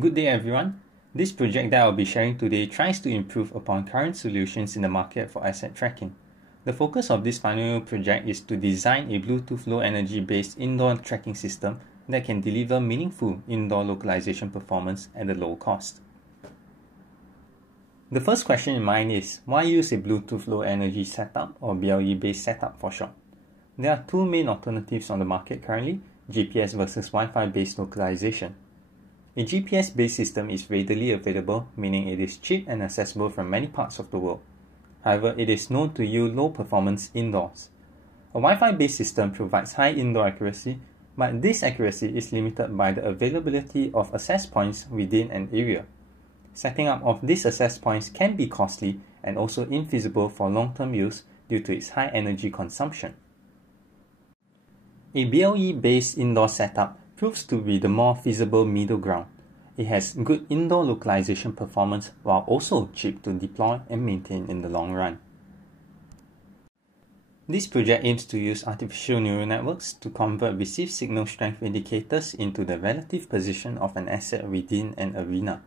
Good day everyone. This project that I'll be sharing today tries to improve upon current solutions in the market for asset tracking. The focus of this final year project is to design a Bluetooth Low Energy based indoor tracking system that can deliver meaningful indoor localization performance at a low cost. The first question in mind is, why use a Bluetooth Low Energy setup or BLE based setup for short? There are two main alternatives on the market currently, GPS versus Wi-Fi based localization. A GPS-based system is readily available, meaning it is cheap and accessible from many parts of the world. However, it is known to yield low performance indoors. A Wi-Fi-based system provides high indoor accuracy, but this accuracy is limited by the availability of access points within an area. Setting up of these access points can be costly and also infeasible for long-term use due to its high energy consumption. A BLE-based indoor setup proves to be the more feasible middle ground. It has good indoor localization performance while also cheap to deploy and maintain in the long run. This project aims to use artificial neural networks to convert received signal strength indicators into the relative position of an asset within an arena.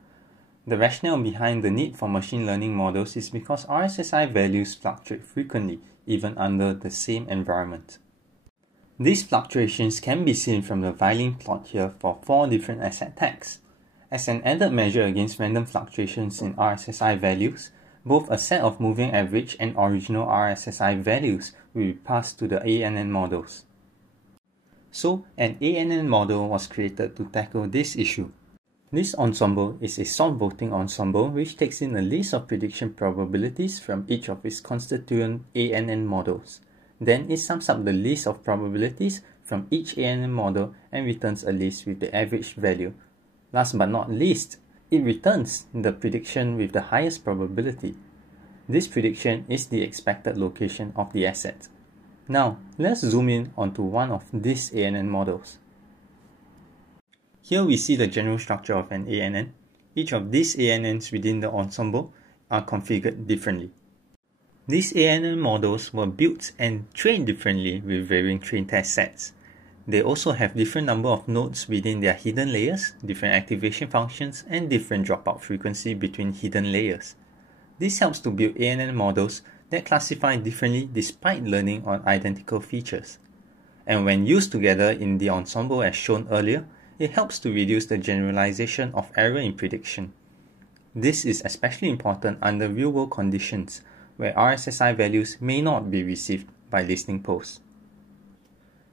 The rationale behind the need for machine learning models is because RSSI values fluctuate frequently even under the same environment. These fluctuations can be seen from the Violin plot here for 4 different asset tags. As an added measure against random fluctuations in RSSI values, both a set of moving average and original RSSI values will be passed to the ANN models. So, an ANN model was created to tackle this issue. This ensemble is a soft voting ensemble which takes in a list of prediction probabilities from each of its constituent ANN models. Then it sums up the list of probabilities from each ANN model and returns a list with the average value. Last but not least, it returns the prediction with the highest probability. This prediction is the expected location of the asset. Now, let's zoom in onto one of these ANN models. Here we see the general structure of an ANN. Each of these ANNs within the ensemble are configured differently. These ANN models were built and trained differently with varying train test sets. They also have different number of nodes within their hidden layers, different activation functions, and different dropout frequency between hidden layers. This helps to build ANN models that classify differently despite learning on identical features. And when used together in the ensemble as shown earlier, it helps to reduce the generalization of error in prediction. This is especially important under real-world conditions, where RSSI values may not be received by listening posts.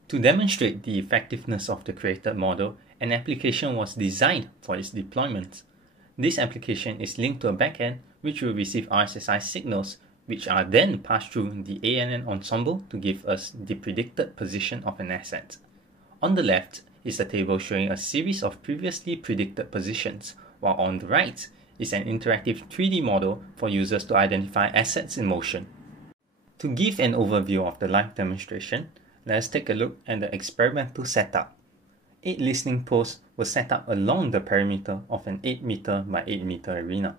To demonstrate the effectiveness of the created model, an application was designed for its deployment. This application is linked to a backend which will receive RSSI signals, which are then passed through the ANN ensemble to give us the predicted position of an asset. On the left is a table showing a series of previously predicted positions, while on the right is an interactive 3D model for users to identify assets in motion. To give an overview of the live demonstration, let's take a look at the experimental setup. 8 listening posts were set up along the perimeter of an 8 meter by 8 meter arena.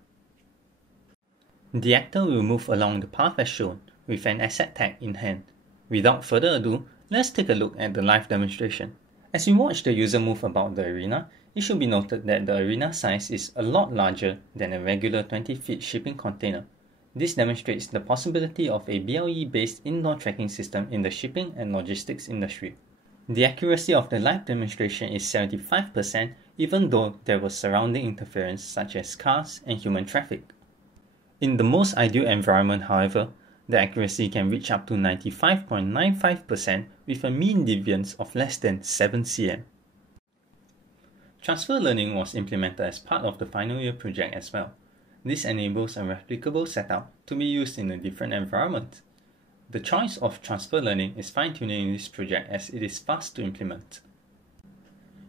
The actor will move along the path as shown, with an asset tag in hand. Without further ado, let's take a look at the live demonstration. As we watch the user move about the arena, it should be noted that the arena size is a lot larger than a regular 20 feet shipping container. This demonstrates the possibility of a BLE-based indoor tracking system in the shipping and logistics industry. The accuracy of the live demonstration is 75%, even though there was surrounding interference such as cars and human traffic. In the most ideal environment, however, the accuracy can reach up to 95.95% with a mean deviance of less than 7 cm. Transfer learning was implemented as part of the final year project as well. This enables a replicable setup to be used in a different environment. The choice of transfer learning is fine-tuning in this project as it is fast to implement.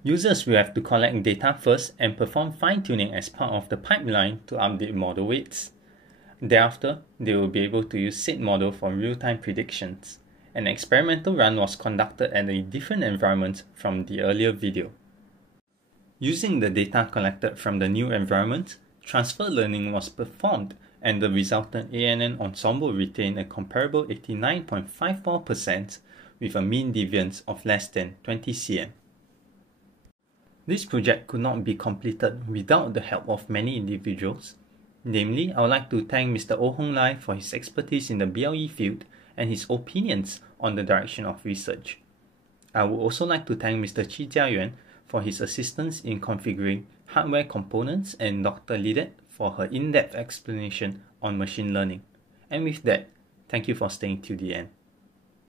Users will have to collect data first and perform fine-tuning as part of the pipeline to update model weights. Thereafter, they will be able to use said model for real-time predictions. An experimental run was conducted at a different environment from the earlier video. Using the data collected from the new environment, transfer learning was performed and the resultant ANN ensemble retained a comparable 89.54% with a mean deviance of less than 20 cm. This project could not be completed without the help of many individuals. Namely, I would like to thank Mr. Oh Hong Lai for his expertise in the BLE field and his opinions on the direction of research. I would also like to thank Mr. Qi Jiayuan for his assistance in configuring hardware components and Dr. Lidet for her in-depth explanation on machine learning. And with that, thank you for staying till the end.